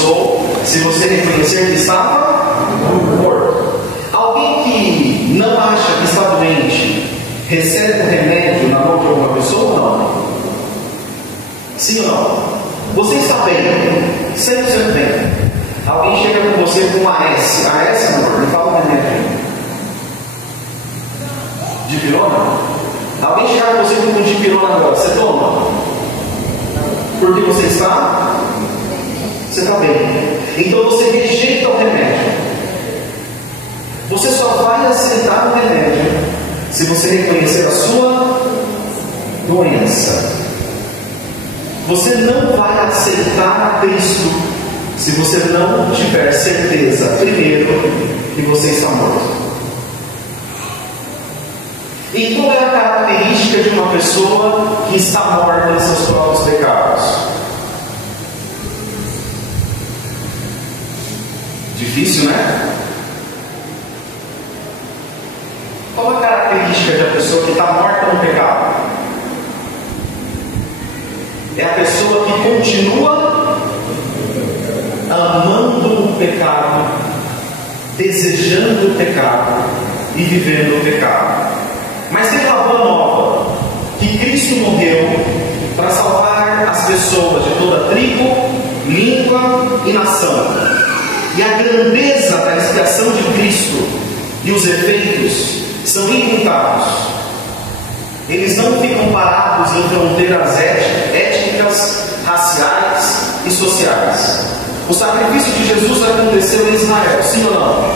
sou, se você reconhecer que estava morto. Alguém que não acha que está doente, recebe um remédio na mão de alguma pessoa ou não? Sim ou não? Você está bem, 100% bem. Alguém chega com você com uma AS. AS, amor, me fala um remédio. Dipirona? Alguém chega com você com um dipirona agora, você toma? Porque você está? Você está bem. Então você rejeita o remédio. Você só vai aceitar o remédio se você reconhecer a sua doença. Você não vai aceitar a Cristo se você não tiver certeza, primeiro, que você está morto. E qual é a característica de uma pessoa que está morta em seus próprios pecados? Difícil, né? Qual a característica de uma pessoa que está morta no pecado? É a pessoa que continua amando o pecado, desejando o pecado e vivendo o pecado. Mas tem uma boa nova, que Cristo morreu para salvar as pessoas de toda tribo, língua e nação. E a grandeza da expiação de Cristo e os efeitos são imutáveis. Eles não ficam parados em fronteiras étnicas, raciais e sociais. O sacrifício de Jesus aconteceu em Israel, sim ou não?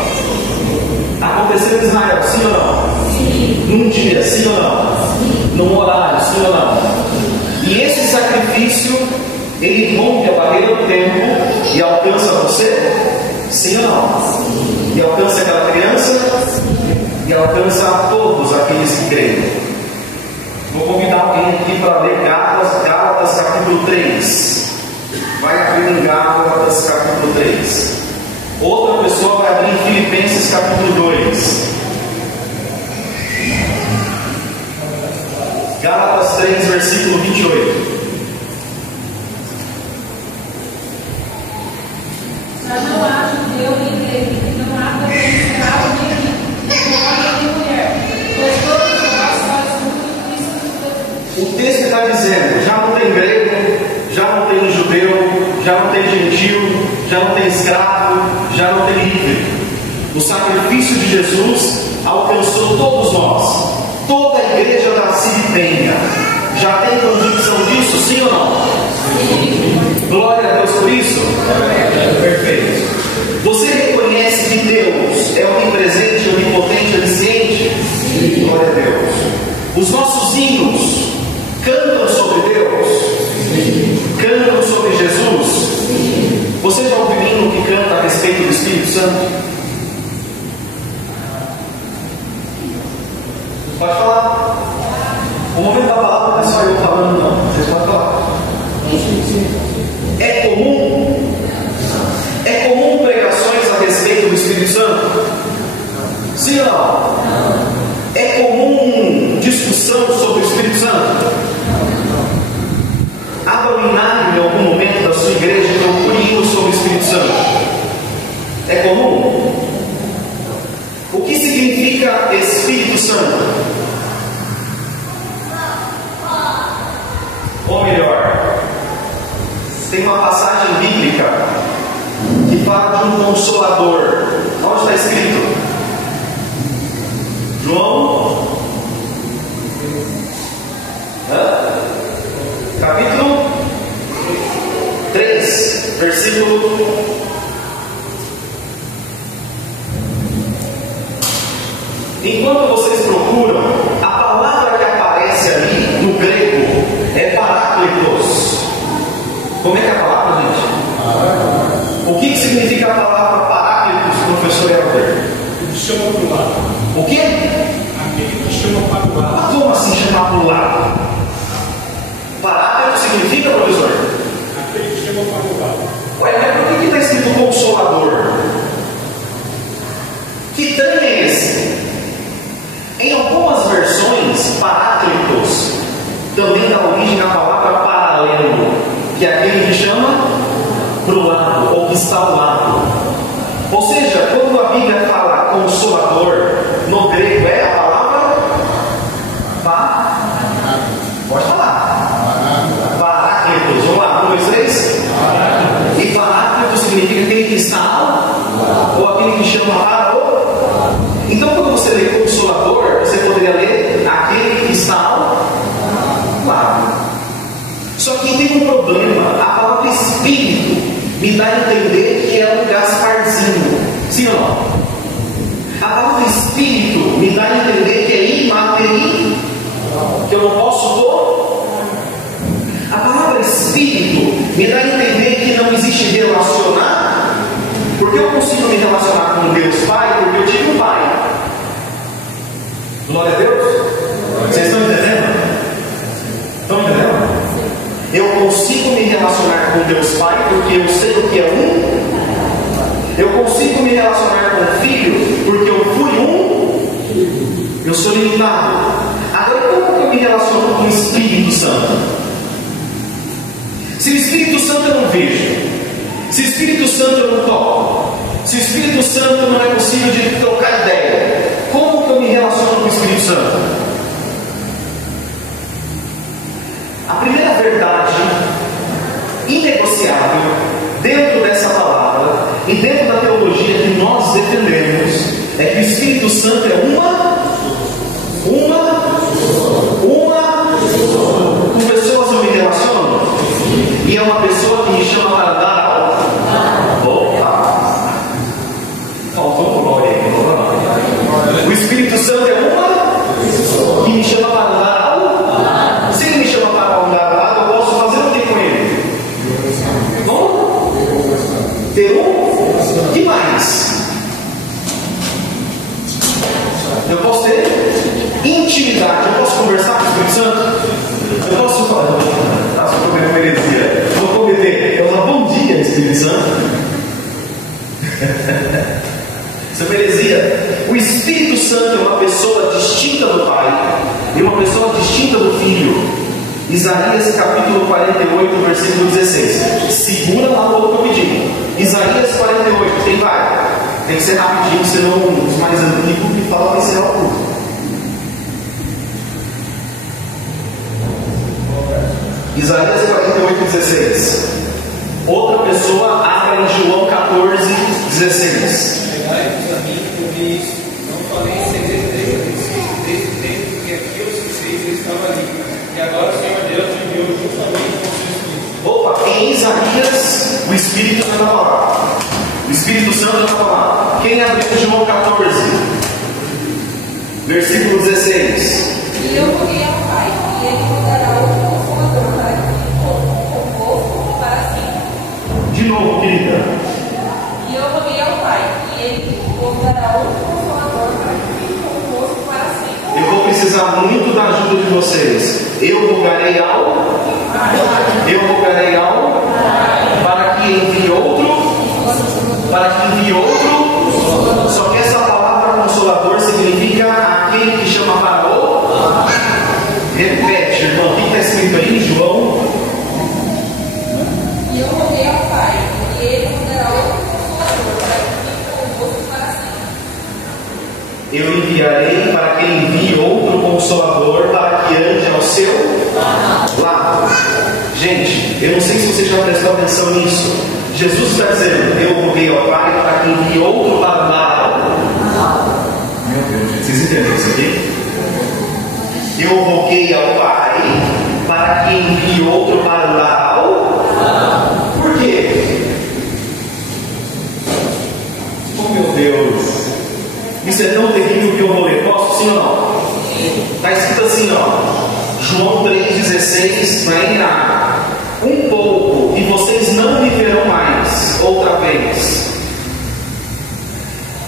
Aconteceu em Israel, sim ou não? Sim. Num dia, sim ou não? Sim. Num horário, sim ou não? E esse sacrifício, ele rompe a barreira do tempo e alcança você, sim ou não? Sim. E alcança aquela criança, sim. E alcança a todos aqueles que creem. Vou convidar alguém aqui para ler Gálatas capítulo 3. Vai abrir em Gálatas capítulo 3. Outra pessoa vai abrir em Filipenses capítulo 2. Gálatas 3, versículo 28. Já não há judeu nem grego, não há também escravo nem livre, homem nem mulher, pois todos nós fazemos tudo Cristo Jesus. O texto está dizendo: já não tem grego, já não tem judeu, já não tem gentil, já não tem escravo, já não tem livre. O sacrifício de Jesus alcançou todos nós. Toda a igreja da Siripenha já tem convicção disso, sim ou não? Sim. Glória a Deus por isso? Perfeito. Você reconhece que Deus é onipresente, onipotente, onisciente? Sim. Glória a Deus. Os nossos hinos cantam sobre Deus? Sim. Cantam sobre Jesus? Sim. Você já ouviu hino que canta a respeito do Espírito Santo? Pode falar. O momento da palavra não é só eu falando, não. Vocês podem falar. É comum pregações a respeito do Espírito Santo? Sim ou não? É comum discussão sobre o Espírito Santo? Abra o inário em algum momento da sua igreja e procure hino sobre o Espírito Santo. É comum? O que significa Espírito Santo? Ou melhor, tem uma passagem bíblica que fala de um consolador. Onde está escrito? João capítulo 3, versículo. Enquanto vocês procuram, a palavra que aparece ali no grego é paráclitos. Como é que é a palavra, gente? O que significa a palavra paráclitos, professor Helder? Ele chama para o lado. O quê? Aquele que chama para o lado. Mas como assim chamar para o lado? Paráclito significa, professor? Aquele que chama para o lado. Ué, mas por que está escrito consolador? Que trem é esse? lado, ou que está ao lado. Ou seja, quando a Bíblia fala consolador, no grego é a palavra pode falar. Paráclitos. Vamos lá, 1, 2, 3. E paráclitos significa aquele que está ou aquele que chama para o. Então, quando você lê consolador, você poderia ler aquele que está ao lado. Só que tem um problema. A palavra espírito me dá a entender que é um Gasparzinho. Sim ou não? A palavra espírito me dá a entender que é imaterial, que eu não posso pôr. A palavra espírito me dá a entender que não existe relacionar, porque eu consigo me relacionar com Deus Pai, porque eu tive um Pai. Glória a Deus. Vocês estão entendendo? Estão entendendo? Eu consigo me relacionar com Deus Pai porque eu sei o que é um. Eu consigo me relacionar com o Filho porque eu fui um. Eu sou limitado. Agora, como que eu me relaciono com o Espírito Santo? Se o Espírito Santo eu não vejo, se o Espírito Santo eu não toco, se o Espírito Santo não é possível de trocar ideia, como que eu me relaciono com o Espírito Santo? A primeira verdade inegociável dentro dessa palavra e dentro da teologia que nós defendemos é que o Espírito Santo é uma com pessoas eu me relaciono e é uma pessoa que me chama para dar algo. Opa! Faltou glória aí. O Espírito Santo é uma que me chama para dar algo. Se ele me chama para dar algo, eu posso fazer o que com ele? Vamos ter um? Que mais? Eu posso ter intimidade. Eu posso conversar com o Espírito Santo? Eu posso falar. Se eu cometer uma heresia, eu vou cometer. Eu falo bom dia, Espírito Santo. Isso é uma heresia. O Espírito Santo é uma pessoa distinta do Pai e uma pessoa distinta do Filho. Isaías capítulo 48, versículo 16. Segura lá o outro que eu pedi. Isaías 48, quem vai? Tem que ser rapidinho, senão os mais antigos me falam vai ser o culto. Isaías 48, 16. Outra pessoa abra em João 14, 16. Chegai-vos a mim, porque não falei em segredo desde o tempo que aqueles que fez estavam ali. E agora o Senhor Deus enviou justamente com o seu Espírito. Opa, em Isaías, o Espírito já estava lá. O Espírito Santo já estava lá. Quem abriu João 14, versículo 16. E eu roguei ao Pai, e ele me dará outro consolador para que fique convosco para sempre. De novo, querida. E eu roguei ao Pai, e ele me dará outro consolador para que fique convosco para sempre. Eu vou precisar muito da ajuda de vocês. Eu rogarei ao para que envie outro. Para que envie outro. Só que essa palavra consolador significa aquele que chama para o. Repete, irmão, o que está escrito aí em João? E eu roguei ao Pai, e ele me dará outro consolador para que fique convosco para sempre. Eu enviarei para que ele envie outro consolador para que ande ao seu lado. Gente, eu não sei se você já prestou atenção nisso. Jesus está dizendo, eu roguei ao Pai para que envie outro para dar. Meu Deus, gente, vocês entenderam isso aqui? Eu roguei ao Pai para que envie outro para dar. Por quê? Oh meu Deus, isso é tão terrível que eu vou ler. Posso sim ou não? Está escrito assim, ó, João 3,16, na NA. Um pouco, e vocês não me verão mais outra vez.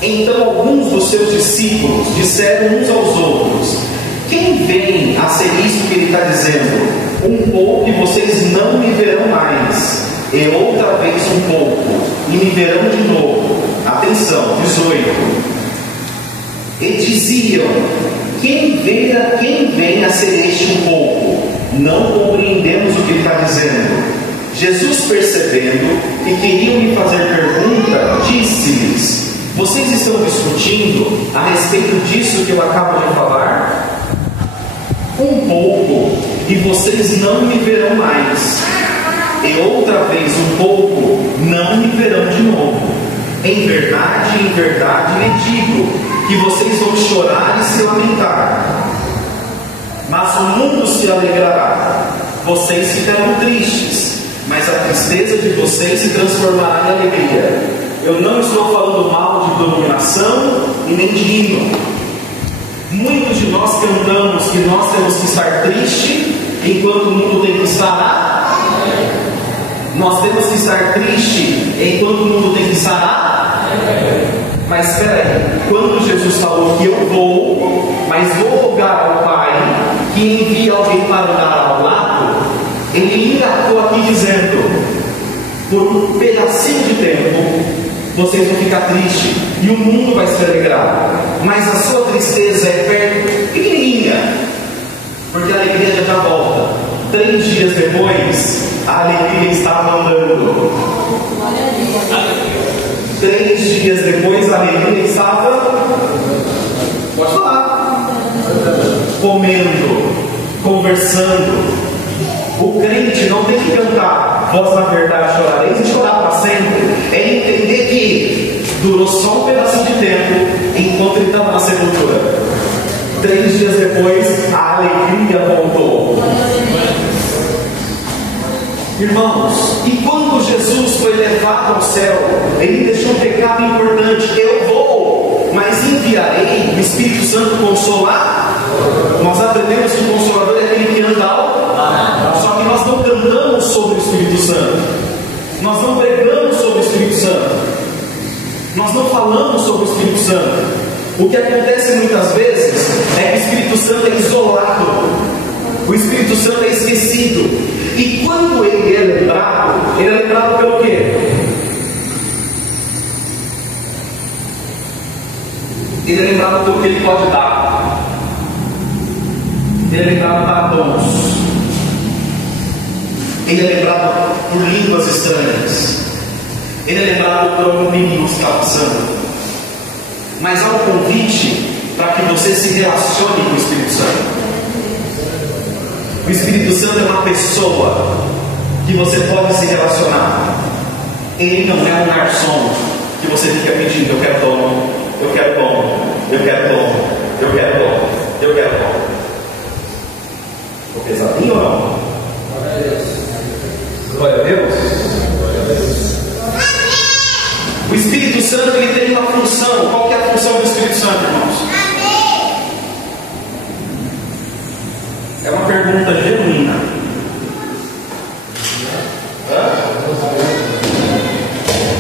Então alguns dos seus discípulos disseram uns aos outros: quem vem a ser isso que ele está dizendo? Um pouco, e vocês não me verão mais, e outra vez um pouco, e me verão de novo. Atenção, 18. E diziam: quem vem a ser este um pouco? Não compreendemos o que ele está dizendo. Jesus, percebendo que queriam lhe fazer pergunta, disse-lhes: vocês estão discutindo a respeito disso que eu acabo de falar? Um pouco, e vocês não me verão mais, e outra vez um pouco, não me verão de novo. Em verdade lhe digo, que vocês vão chorar e se lamentar, mas o mundo se alegrará. Vocês ficarão tristes, mas a tristeza de vocês se transformará em alegria. Eu não estou falando mal de denominação e nem de hino. Muitos de nós cantamos que nós temos que estar tristes, enquanto o mundo tem que estar. Nós temos que estar tristes, enquanto o mundo tem que estar. Mas espera aí, quando Jesus falou que eu vou, mas vou rogar ao Pai que envie alguém para andar ao lado, ele engatou aqui dizendo: por um pedacinho de tempo vocês vão ficar tristes e o mundo vai se alegrar, mas a sua tristeza é perto, pequenininha, porque a alegria já dá volta. 3 dias depois, a alegria estava andando. 3 dias depois, a alegria estava, pode falar, comendo, conversando. O crente não tem que cantar vós na verdade chorareis e chorar para sempre. É entender que durou só um pedacinho de tempo enquanto ele estava na sepultura. 3 dias depois, a alegria voltou. Irmãos, e quando Jesus foi levado ao céu, ele deixou um recado importante: eu vou, mas enviarei o Espírito Santo Consolar. Nós aprendemos que o Consolador é aquele que anda ao. Só que nós não cantamos sobre o Espírito Santo, nós não pregamos sobre o Espírito Santo, nós não falamos sobre o Espírito Santo. O que acontece muitas vezes é que o Espírito Santo é isolado, o Espírito Santo é esquecido. E quando ele é lembrado pelo quê? Ele é lembrado pelo que ele pode dar. Ele é lembrado para dons. Ele é lembrado por línguas estranhas. Ele é lembrado por algum menino que está passando. Mas há um convite para que você se relacione com o Espírito Santo. O Espírito Santo é uma pessoa que você pode se relacionar. Ele não é um garçom que você fica pedindo: eu quero dom, eu quero dom, eu quero dom, eu quero dom, eu quero dom. Ficou pesadinho ou não? Glória a Deus. O Espírito Santo, ele tem uma função. Qual que é a função do Espírito Santo, irmãos? É uma pergunta genuína.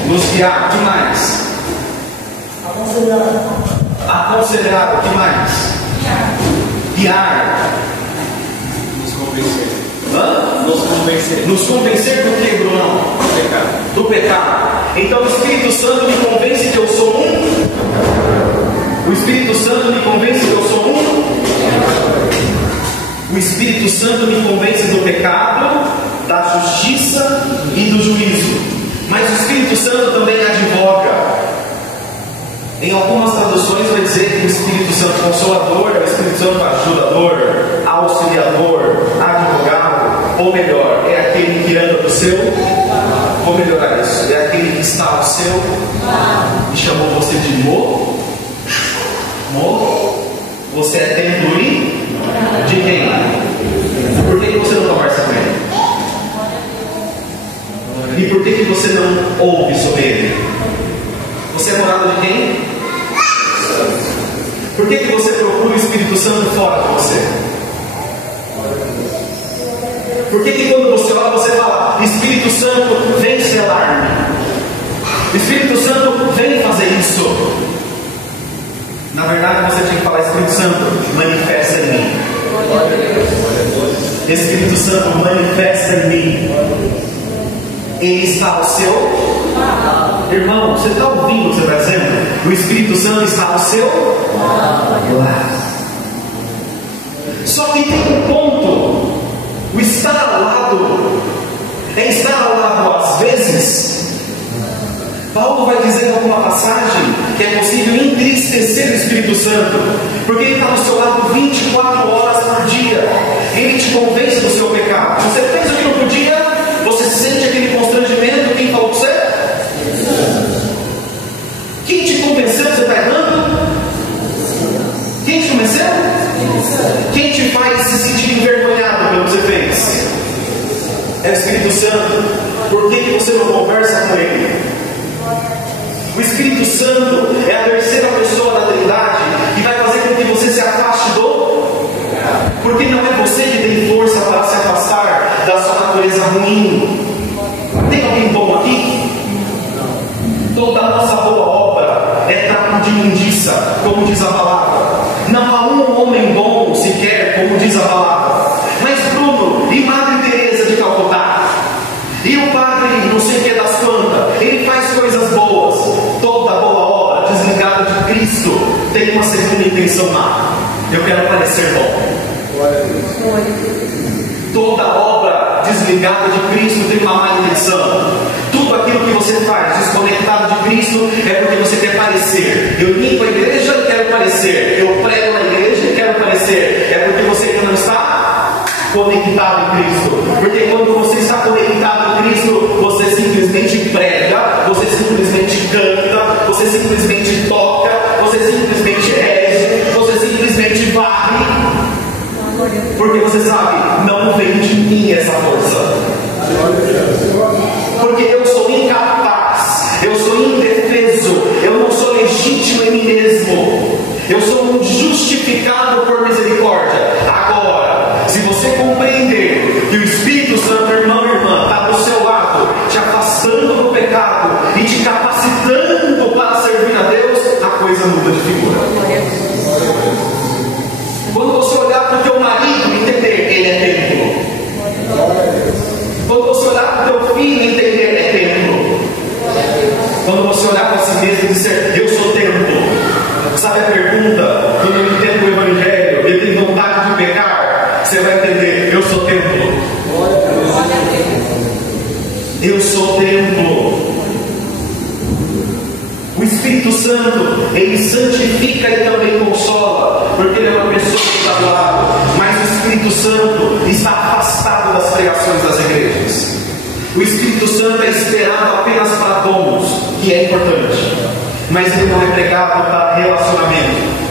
Nos guiar, o que mais? Aconselhar, o que mais? Guiar. Nos convencer. Nos convencer. Nos convencer do que, Brunão? Do pecado. Do pecado. Então o Espírito Santo me convence que eu sou um. O Espírito Santo me convence que eu sou um. O Espírito Santo me convence do pecado, da justiça e do juízo. Mas o Espírito Santo também advoga. Em algumas traduções vai dizer que o Espírito Santo Consolador é o Espírito Santo ajudador, auxiliador, advogado, ou melhor, é aquele que anda do seu. Vou melhorar isso. É aquele que está ao seu e chamou você de Mo. Você é templo de quem? Por que você não conversa com ele? E por que você não ouve sobre ele? Você é morada de quem? Por que você procura o Espírito Santo fora de você? Por que quando você ora você fala: Espírito Santo, vem selar-me? Espírito Santo, vem fazer isso? Na verdade você tinha que falar: Espírito Santo, manifesta em mim. Espírito Santo, manifesta em mim. Ele está ao seu irmão. Você está ouvindo o que você está dizendo? O Espírito Santo está ao seu lado. Só que tem um ponto: o estar ao lado É estar ao lado às vezes. Paulo vai dizer em alguma passagem que é possível entristecer o Espírito Santo, porque ele está do seu lado 24 horas por dia. Ele te convence do seu pecado. Você fez o que não podia, você sente aquele constrangimento. Quem falou com você? Quem te convenceu que você está errando? Quem te convenceu? Quem te faz se sentir envergonhado pelo que você fez? É o Espírito Santo. Por que você não conversa com ele? O Espírito Santo é a terceira pessoa da Trindade que vai fazer com que você se afaste do... Porque não é você que tem força para se afastar da sua natureza ruim. Tem alguém bom aqui? Toda a nossa boa obra é trapo de imundiça, como diz a palavra. Não há um homem bom sequer, como diz a palavra. Mas Bruno e Madre Teresa de Calcutá e o padre não sei o que das quantas, ele faz coisas boas. Toda boa obra desligada de Cristo tem uma segunda intenção má. Eu quero parecer bom. Toda obra desligada de Cristo tem uma má intenção. Tudo aquilo que você faz desconectado de Cristo é porque você quer parecer. Eu limpo a igreja e quero parecer. Eu prego na igreja e quero parecer. É porque você ainda não está conectado em Cristo. Porque quando você está conectado em Cristo, você simplesmente prega, você simplesmente canta, você simplesmente toca, você simplesmente rege, você simplesmente varre. Porque você sabe, não vem de mim essa força. Porque eu sou incapaz, eu sou indefeso, eu não sou legítimo em mim mesmo. Eu sou um justificado por misericórdia. Agora, se você compreender que o Espírito Santo, irmão e irmã, está do seu lado, te afastando do pecado e te capacitando para servir a Deus, a coisa muda de figura. Quando você olhar para o teu marido e entender, ele é templo. Quando você olhar para o teu filho e entender, é templo. Quando você olhar para si mesmo e dizer, eu sou templo. Sabe a pergunta? Quando eu entendo o Evangelho e eu tenho vontade de pecar, você vai entender, eu sou templo. Eu sou templo. O Espírito Santo, ele santifica e também consola, porque ele é uma pessoa que está do lado. Mas o Espírito Santo está afastado das pregações das igrejas. O Espírito Santo é esperado apenas para dons, que é importante, mas ele não é pregado para relacionamento.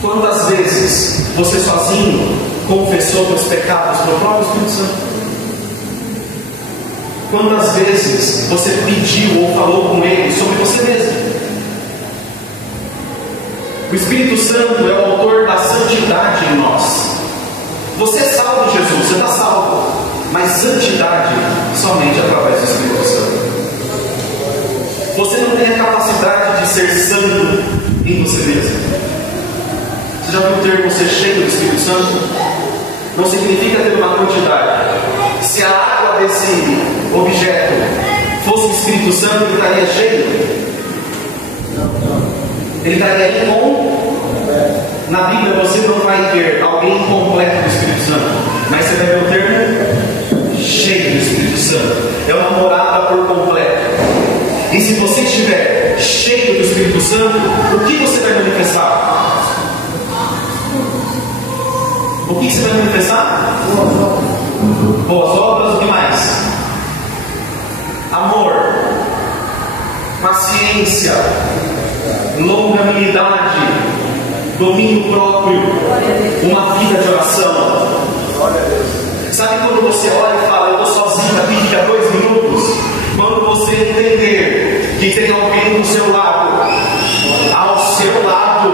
Quantas vezes você sozinho confessou os pecados para o próprio Espírito Santo? Quantas vezes você pediu ou falou com ele sobre você mesmo? O Espírito Santo é o autor da santidade em nós. Você é salvo, Jesus, você está salvo. Mas santidade somente através do Espírito Santo. Você não tem a capacidade de ser santo em você mesmo. Você já viu o termo ser cheio do Espírito Santo? Não significa ter uma quantidade. Se a água desse objeto fosse o Espírito Santo, ele estaria cheio? Ele estaria incompleto. Na Bíblia você não vai ter alguém incompleto do Espírito Santo, mas você vai ver o termo cheio do Espírito Santo. É uma morada por completo. E se você estiver cheio do Espírito Santo, o que você vai manifestar? O que você vai manifestar? Boas obras, o que mais? Amor, paciência, longanimidade, domínio próprio, uma vida de oração. Sabe quando você olha e fala, eu estou sozinho aqui, fica 2 minutos? Quando você entender que tem alguém do seu lado, ao seu lado,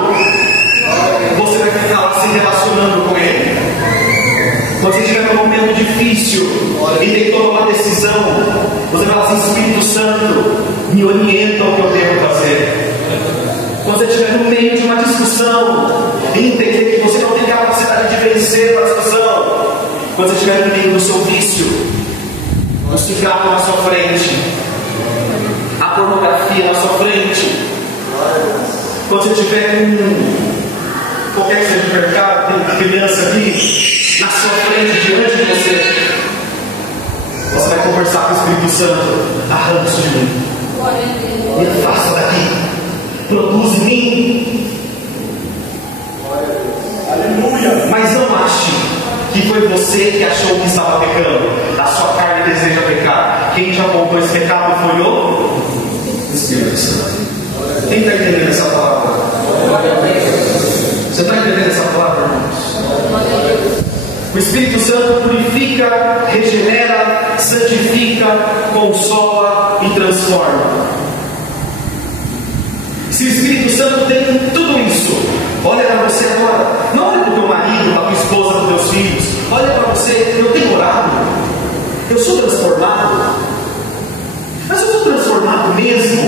você vai ficar lá se relacionando com ele. Quando você estiver num momento difícil e tem que tomar uma decisão, você vai falar assim, Espírito Santo, me orienta o que eu devo fazer. Quando você estiver no meio de uma discussão e entender que você não tem capacidade de vencer a discussão, quando você estiver no meio do seu vício, o cigarro na sua frente, a pornografia na sua frente, quando você estiver em qualquer que seja o mercado, tem criança aqui na sua frente, diante de você, vai conversar com o Espírito Santo: arranca isso de mim, me afasta daqui, produz em mim. Aleluia. Mas não ache que foi você que achou que estava pecando. A sua carne deseja pecar. Quem já apontou esse pecado foi o Espírito Santo. Quem está entendendo essa palavra? Você está entendendo essa palavra, irmãos? O Espírito Santo purifica, regenera, santifica, consola e transforma. Se o Espírito Santo tem tudo isso, olha para você agora. Não olha para o teu marido, para a tua esposa, para os teus filhos. Olha para você: eu tenho orado, eu sou transformado. Mas eu sou transformado mesmo?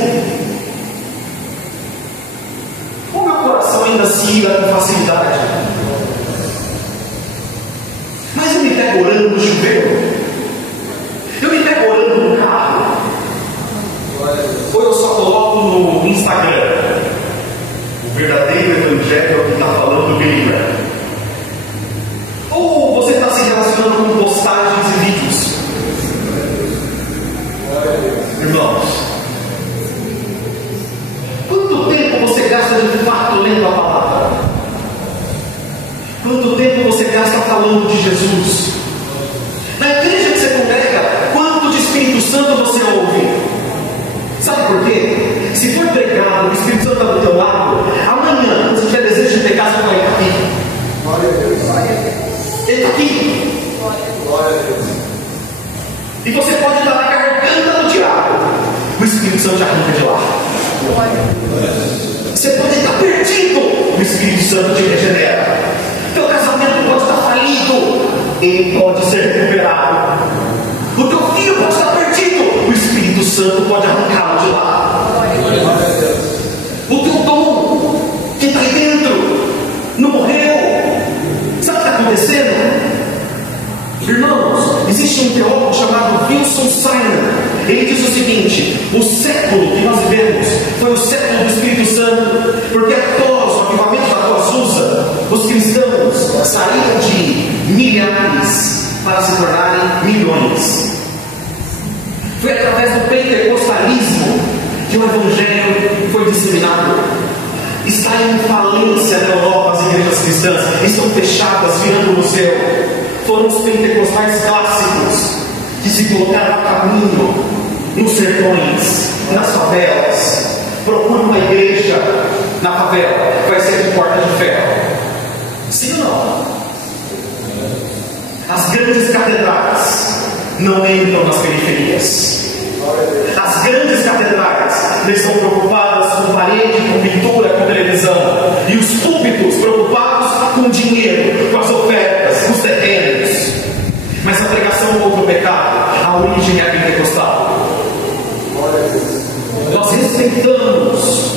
Ou meu coração ainda se ira com facilidade? Mas eu me pego orando no chuveiro? Eu me pego orando no carro? Ou eu só coloco no Instagram? O verdadeiro evangelho é o que está falando do Bíblia. Ou você está se relacionando com postagens e vídeos? Irmãos, quanto tempo você gasta de fato lendo a palavra? Quanto tempo você gasta falando de Jesus? Na igreja que você congrega, quanto de Espírito Santo você ouve? Sabe por quê? Se for pregado, o Espírito Santo está do teu lado, amanhã, quando você tiver desejo de pecar, você vai falar: aqui. Glória a Deus. Ele está aqui. Glória a Deus. E você pode estar na garganta do diabo, o Espírito Santo te arranca de lá. Você pode estar perdido, o Espírito Santo te regenera. Teu casamento pode estar falido, ele pode ser recuperado. O teu filho pode estar perdido, o Espírito Santo pode arrancá-lo de lá. O teu dom que está aí dentro não morreu. Sabe o que está acontecendo? Irmãos, existe um teólogo chamado Wilson Simon. Ele diz o seguinte: o século que nós vivemos foi o século do Espírito Santo, porque após o avivamento da tua Azusa, os cristãos saíram de milhares para se tornarem milhões. Foi através do pentecostalismo que o Evangelho foi disseminado. Está em falência na Europa as igrejas cristãs, estão fechadas, virando no céu. Foram os pentecostais clássicos que se colocaram a caminho nos sertões, nas favelas. Procure uma igreja na favela, vai ser de porta de ferro. Sim ou não? As grandes catedrais não entram nas periferias. As grandes catedrais estão preocupadas com parede, com pintura, com televisão. E os púlpitos preocupados com dinheiro, com as ofertas, com os terrenos. Mas a pregação contra o pecado, a origem é pentecostal. Nós respeitamos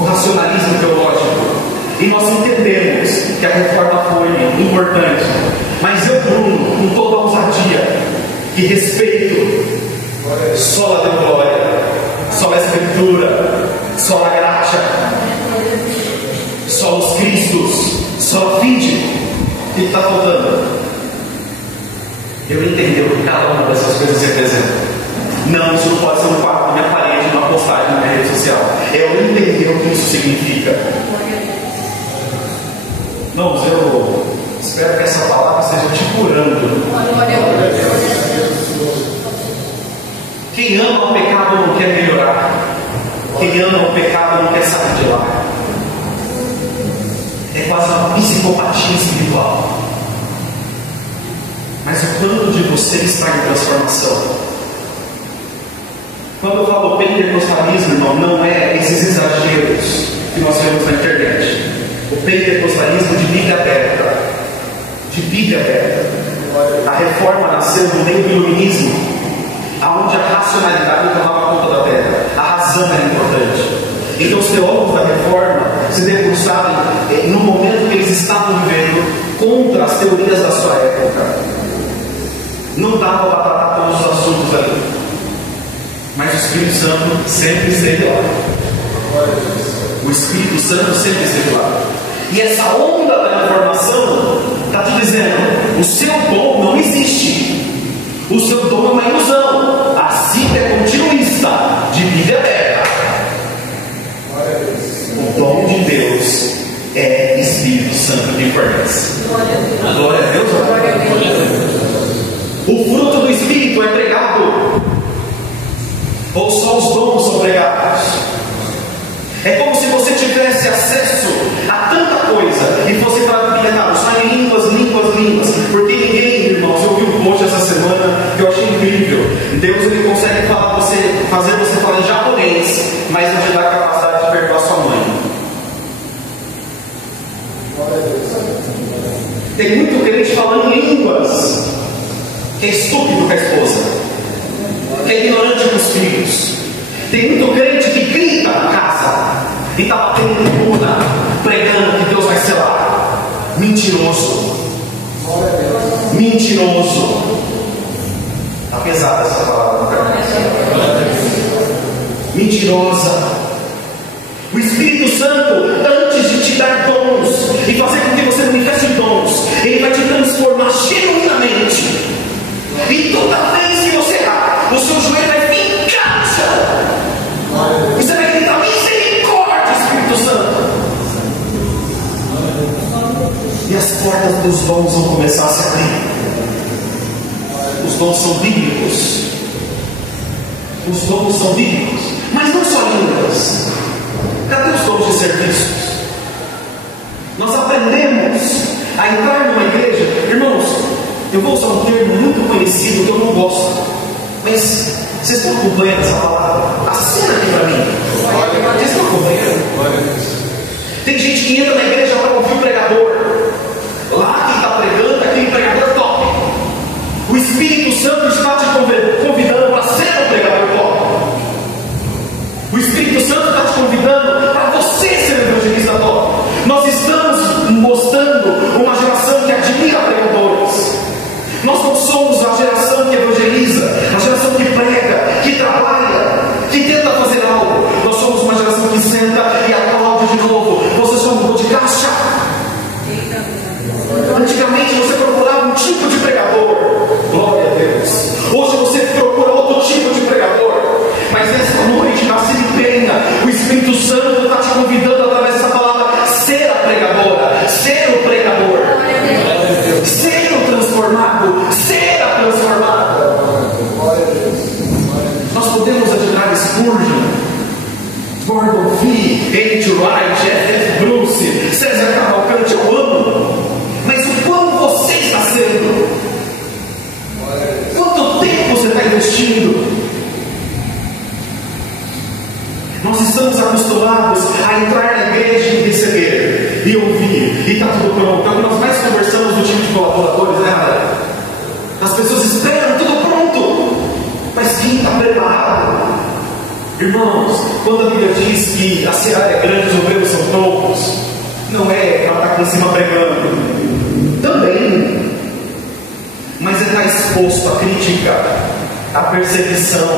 o racionalismo teológico e nós entendemos que a reforma foi importante. Mas eu, Bruno, com toda a ousadia e respeito, só a glória, só a Escritura, só a graça, só os Cristos, só a fide. O que está faltando? Eu entender o que cada uma dessas coisas representa. Não, isso não pode ser um quadro na minha parede, uma postagem na minha rede social. Eu entender o que isso significa. Irmãos, eu espero que essa palavra esteja te curando. Quem ama o pecado não quer melhorar. Quem ama o pecado não quer sair de lá. É quase uma psicopatia espiritual. Mas o quanto de você está em transformação? Quando eu falo pentecostalismo, irmão, não é esses exageros que nós vemos na internet. O pentecostalismo de Bíblia aberta. De Bíblia aberta. A reforma nasceu no meio do iluminismo, onde a racionalidade tomava conta da terra. A razão era importante. Então os teólogos da reforma se debruçaram no momento que eles estavam vivendo contra as teorias da sua época. Não dava para tratar todos os assuntos ali, mas o Espírito Santo sempre esteve lá. O Espírito Santo sempre esteve lá. E essa onda da reformação está te dizendo: o seu dom não existe. O seu dom é uma ilusão. A cita é continuista, de vida eterna. O dom de Deus é Espírito Santo que fornece. Glória a Deus. Glória a Deus. O fruto do Espírito é pregado, ou só os dons são pregados? É como se você tivesse acesso a tanta coisa e fosse para a Bíblia, cara, só em línguas. Porque ninguém, irmãos, eu vi um post essa semana que eu achei incrível. Deus, ele consegue fazer você falar em japonês, mas não te dá a capacidade de perdoar sua mãe. Tem muito crente falando em línguas, que é estúpido com a esposa, que é ignorante com os filhos. Tem muito crente que grita na casa e está batendo tribuna, pregando que Deus vai selar. Mentiroso. Mentiroso. Apesar dessa palavra, mentirosa. O Espírito Santo, antes de te dar dons e fazer com que você manifeste dons, ele vai te transformar genuinamente. E toda vez que você errar, o seu joelho vai ficar no chão. Você vai gritar: misericórdia, Espírito Santo. E as portas dos dons vão começar a se abrir. Os dons são bíblicos. Os dons são bíblicos. Mas não só línguas. Cadê os dons de serviços? Nós aprendemos a entrar numa igreja. Irmãos, eu vou usar um termo muito conhecido que eu não gosto, mas vocês estão acompanhando essa palavra? Assina aqui para mim. Vocês estão acompanhando? Tem gente que entra na igreja para ouvir o pregador. Lá quem está pregando é aquele pregador top. O Espírito Santo está te convidando para ser um pregador top. O Espírito Santo está te convidando para você ser um evangelista top. Nós estamos mostrando uma geração que admira pregadores. Nós não somos a geração que evangeliza, a geração que prega, que trabalha, que tenta fazer algo. Nós somos uma geração que senta e aplaude de novo. Você só mudou de caixa. Antigamente você procurava um tipo de pregador. Glória a Deus. Hoje você procura outro tipo de pregador. Mas nessa noite, na Cine, o Espírito Santo está te convidando através dessa palavra: ser a pregadora, ser o pregador, ser o transformado, ser a transformada. Nós podemos admirar Spurgeon, Gordon Fee, H. Wright, F. Bruce, César Cavalcante, eu amo. Mas o quanto você está sendo? Quanto tempo você está investindo? Nós estamos acostumados a entrar na igreja e receber, e ouvir, e está tudo pronto. É o que nós mais conversamos no time de colaboradores, né, galera? As pessoas esperam tudo pronto, mas quem está preparado? Irmãos, quando a Bíblia diz que a seara é grande, os obreiros são poucos, não é para estar aqui em cima pregando, também, mas é estar exposto à crítica, à perseguição,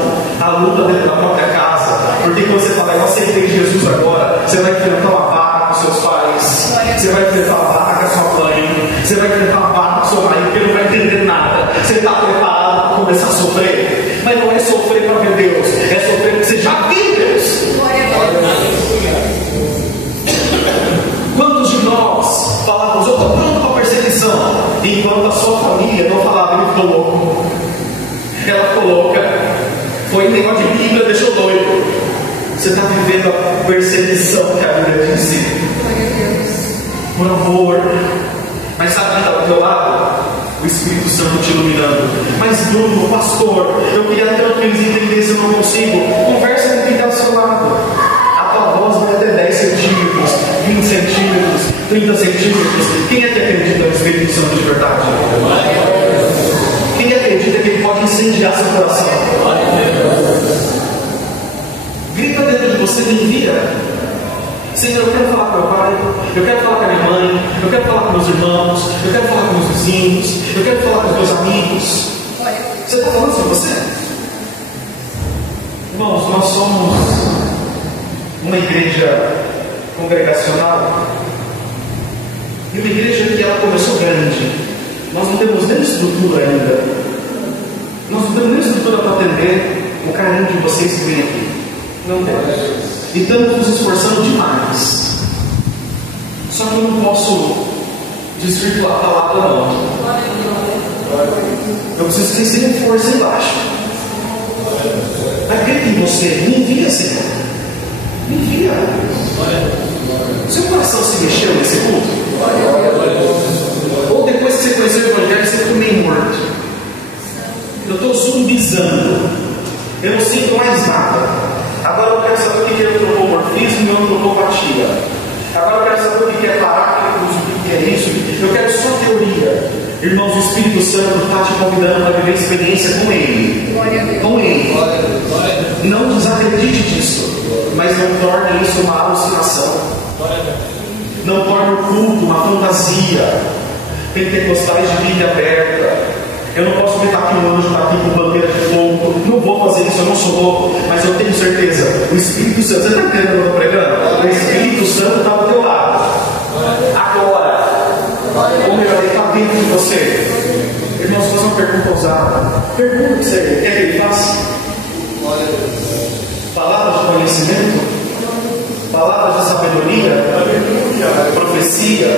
à luta dentro da própria casa. Porque quando você fala: eu aceitei Jesus agora, você vai enfrentar uma barra com seus pais, você vai enfrentar uma barra com a sua mãe, você vai enfrentar uma barra com o seu marido, porque ele não vai entender nada. Você está preparado para começar a sofrer, mas não é sofrer para ver Deus, é sofrer porque você já viu Deus. Quantos de nós falávamos: eu estou pronto para a perseguição, enquanto a sua família não falava: ele ficou louco, ela ficou louca, foi em negócio de Bíblia, deixou doido. Você está vivendo a perseguição que a Bíblia disse, por amor. Mas sabe quem está do teu lado? O Espírito Santo te iluminando. Mas Bruno, pastor, eu queria tanto que eles entendessem, eu não consigo. Conversa com quem está do seu lado. A tua voz vai até 10 centímetros, 20 centímetros, 30 centímetros. Quem é que acredita no Espírito Santo de verdade? Quem acredita que ele pode incendiar seu coração? Grita dentro de você, me envia. Senhor, eu quero falar com meu pai, eu quero falar com a minha mãe, eu quero falar com meus irmãos, eu quero falar com meus vizinhos, eu quero falar com os meus amigos. Você está falando sobre você? Irmãos, nós somos uma igreja congregacional, e uma igreja que ela começou grande. Nós não temos nem estrutura ainda. Nós não temos nem estrutura para atender o carinho de vocês que vêm aqui. Não temos. E estamos nos esforçando demais. Só que eu não posso desvirtuar a palavra, não. Eu preciso que vocês tenham força embaixo. Acredita em você. Me envia, Senhor. Me envia. Seu coração se mexeu nesse culto? Ou depois que você conheceu o Evangelho, você ficou meio morto? Eu estou zumbizando. Eu não sinto mais nada. Agora eu quero saber o que é antropomorfismo e antropopatia. Agora eu quero saber o que é paráclitos, o que é isso. Eu quero só teoria. Irmãos, o Espírito Santo está te convidando para viver experiência com Ele. Com Ele. Não desacredite disso. Mas não torne isso uma alucinação. Não torne o culto uma fantasia. Pentecostais de Bíblia aberta. Eu não posso gritar que um anjo está aqui com bandeira de fogo. Não vou fazer isso, eu não sou louco. Mas eu tenho certeza. O Espírito Santo, você está entendendo o que eu estou pregando? O Espírito Santo está do teu lado. Agora. Ou melhor, ele está dentro de você. Irmãos, fazer uma pergunta ousada. Pergunta o que você quer que ele faça. Palavras de conhecimento, palavras de sabedoria, profecia,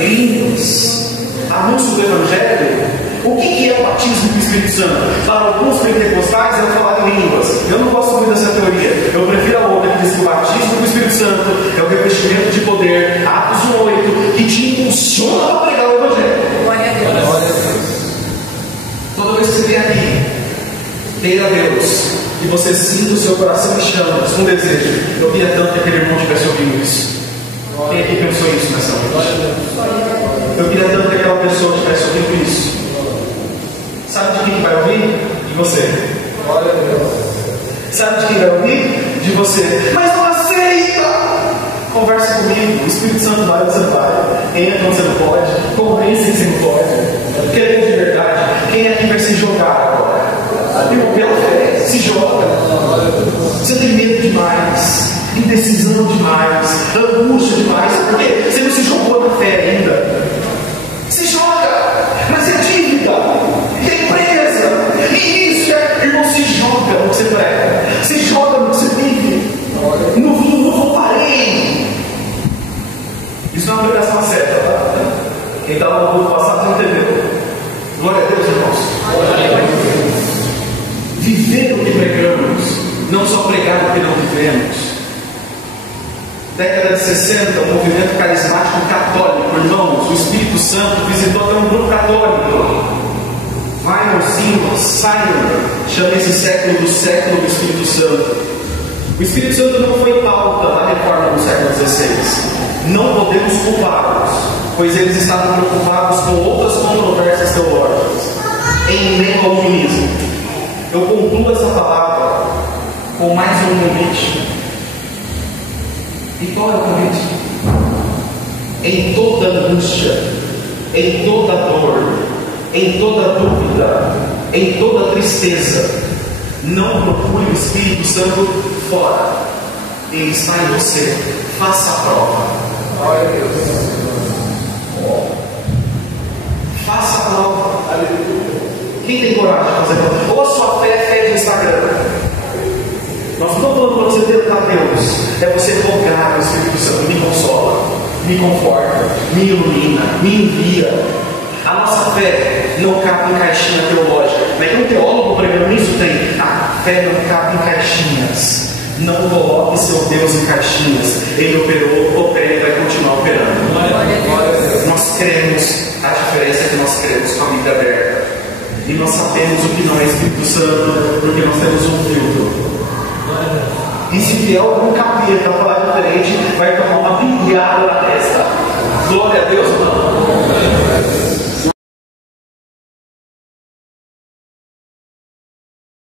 línguas, anúncio do Evangelho. O que é o batismo do Espírito Santo? Para alguns pentecostais é falar em línguas. Eu não gosto muito dessa teoria. Eu prefiro a outra que diz que o batismo do Espírito Santo é o revestimento de poder, Atos 1:8, que te impulsiona a pregar o Evangelho. Toda vez que você vem aqui, queira Deus que você sinta o seu coração em chamas, com desejo. Eu queria tanto que aquele irmão tivesse ouvido isso. Quem aqui pensou isso nessa noite? Eu queria tanto que aquela pessoa tivesse ouvido isso. Sabe de quem vai ouvir? De você. Sabe de quem vai ouvir? De você. Mas não aceita! Conversa comigo. O Espírito Santo vai, você vai. Entra quando você não pode. Convence que você não pode. Querer de verdade. Quem aqui vai se jogar agora? Pela fé, se joga. Você tem medo demais, indecisão demais, angústia demais, porque você não se jogou na fé ainda. Se joga, mas é dívida, é presa. E isso irmão, se joga no que você prega, se joga no que você vive. Não voltarei. Isso não é uma pregação certa, tá? Quem estava no culto passado não entendeu. Glória a Deus, irmãos. Viver o que pregamos, não só pregar o que não vivemos. Década de 60, o movimento carismático católico, irmãos, o Espírito Santo visitou até um grupo católico. Minor Simmons, Simon, chama esse século do Espírito Santo. O Espírito Santo não foi pauta da reforma do século XVI. Não podemos culpá-los, pois eles estavam preocupados com outras controvérsias teológicas, em meio ao comunismo. Eu concluo essa palavra com mais um convite. E qual é o convite? Em toda angústia, em toda dor, em toda dúvida, em toda tristeza, não procure o Espírito Santo fora. Ele está em você. Faça a prova. Glória a Deus. Faça a prova. Aleluia. Quem tem coragem de fazer a prova? Ou a sua fé é fé de Instagram. Nós não estamos falando para você tentar Deus. É você rogar ao Espírito Santo. Me consola, me conforta, me ilumina, me envia. A nossa fé não cabe em caixinha teológica. Mas que um teólogo pregando isso tem. A fé não cabe em caixinhas. Não coloque seu Deus em caixinhas. Ele operou, opera e vai continuar operando. Nós cremos, a diferença é que nós cremos com a Bíblia aberta. E nós sabemos o que não é Espírito Santo, porque nós temos um filtro. E se vier algum capeta falar diferente, vai tomar uma bilhada na testa. Glória a Deus, não.